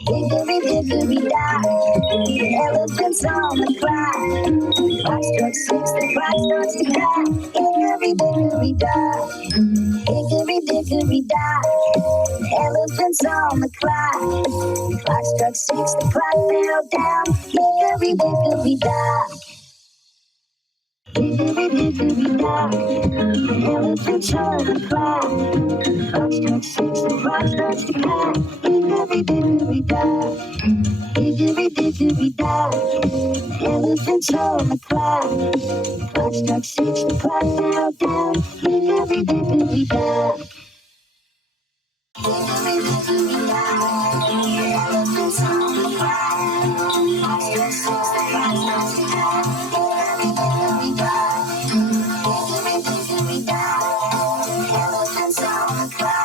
Hickory dickory dock, the elephant's on the clock. Clock struck 6, the clock starts to tick. Hickory dickory dock, hickory dickory dock, the elephant's on the clock. Clock struck 6, the clock fell down. Hickory dickory dock. Hickory dickory dock, the elephant's on the clock. Clock struck 6, the clock starts to tick. Hickory dickory dock. Hickory dickory dock, elephants on the clock. Clock struck 6, the clock fell down. Hickory dickory dock. Hickory dickory dock, elephants on the clock. Clock struck 6, the clock starts to tick. Hickory dickory dock. Hickory dickory dock, elephants on the clock.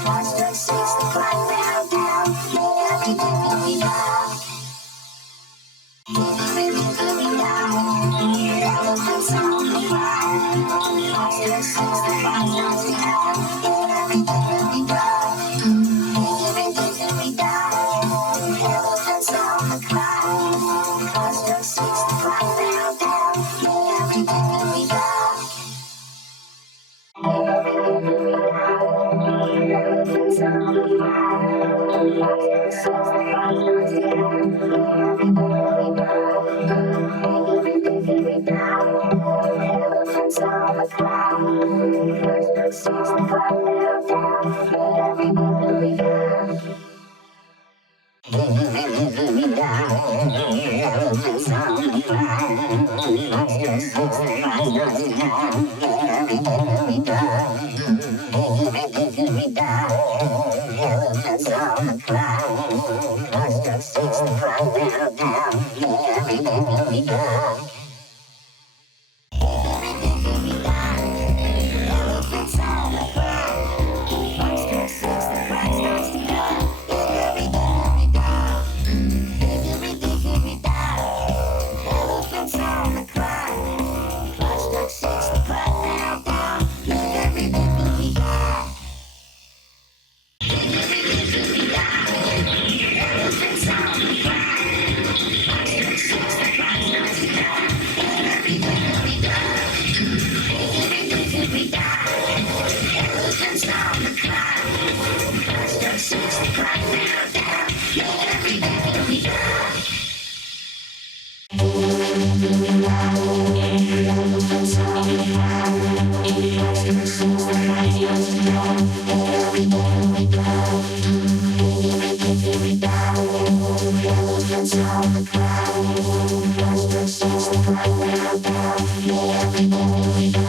Clock struck 6, the clock fell down. Hickory dickory dock. Hickory dickory dock, elephants on the clock. Clock struck 6, the clock starts to tick. Hickory dickory dock. Hickory dickory dock, elephants on the clock. Clock struck 6, the clock fell down. Hickory dickory dock. Hickory dickory dock, elephants on the clock. Clock struck 6, the clock starts to tick. Hickory dickory dock. Hickory dickory dock, elephants on the clock. Clock struck 6, the clock fell down. Hickory dickory dock. Hickory dickory dock, elephants on the clock. Clock struck 6, the clock starts to tick. Hickory dickory dock. Hickory dickory dock, elephants on the clock. Clock struck 6, the clock fell down. Hickory dickory dock. Hickory dickory dock, elephants on the clock. Clock struck 6, the clock starts to tick. Hickory dickory dock. Hickory dickory dock, elephants on the clock. Clock struck 6, the clock fell down. Hickory dickory dock. Hickory dickory dock, elephants on the clock. Clock struck 6, the clock starts to tick. Hickory dickory dock. Hickory dickory dock, elephants on the clock. Clock struck 6, the clock fell down. Hickory dickory dock.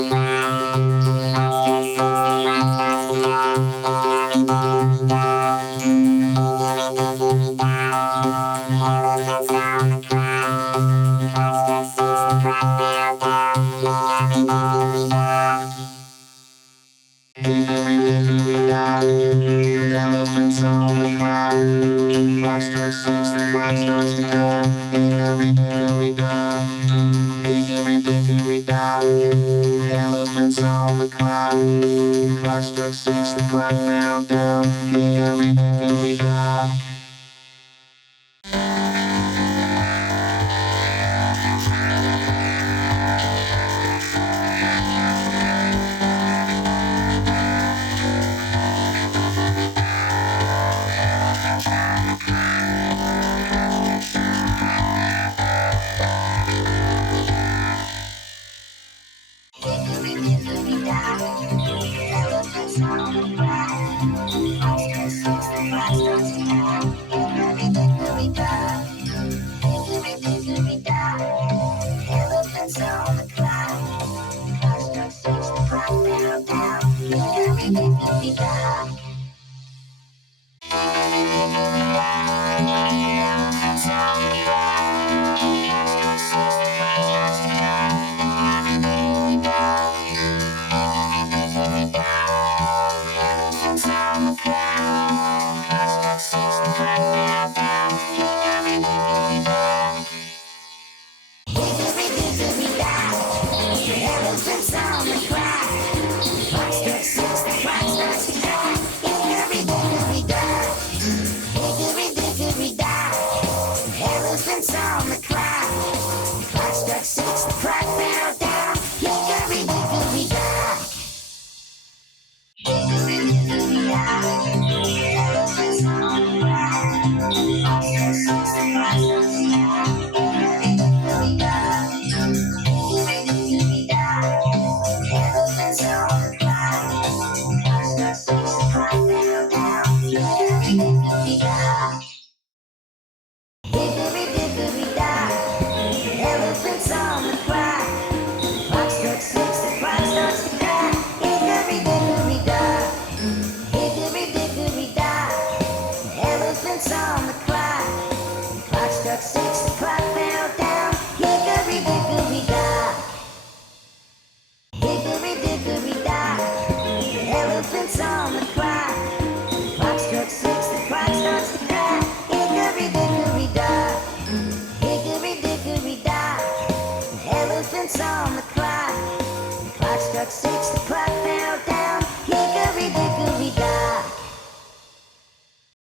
Elephants on the clock. Clock struck 6, the clock starts to tick. Hickory dickory dock. Hickory dickory dock, elephants on the clock. Clock struck 6, the clock fell down. Hickory dickory dock. Elephants on the clock. Clock struck 6, the clock starts to tick. Hickory dickory dock. Hickory dickory dock, elephants on the clock. Clock struck 6, the clock fell down. Hickory dickory dock. Hickory dickory dock, elephants on the clock. Clock struck 6, the clock starts to tick. Hickory dickory dock. Hickory dickory dock, elephants on the clock. Clock struck 6, the clock fell down. Hickory dickory dock. Elephants on the clock. Clock struck 6, the clock starts to tick. Hickory dickory dock. Hickory dickory dock, elephants on the clock. Clock struck 6, the clock fell down. Hickory dickory dock. Hickory dickory dock, elephants on the clock. 6 o'clock now, down.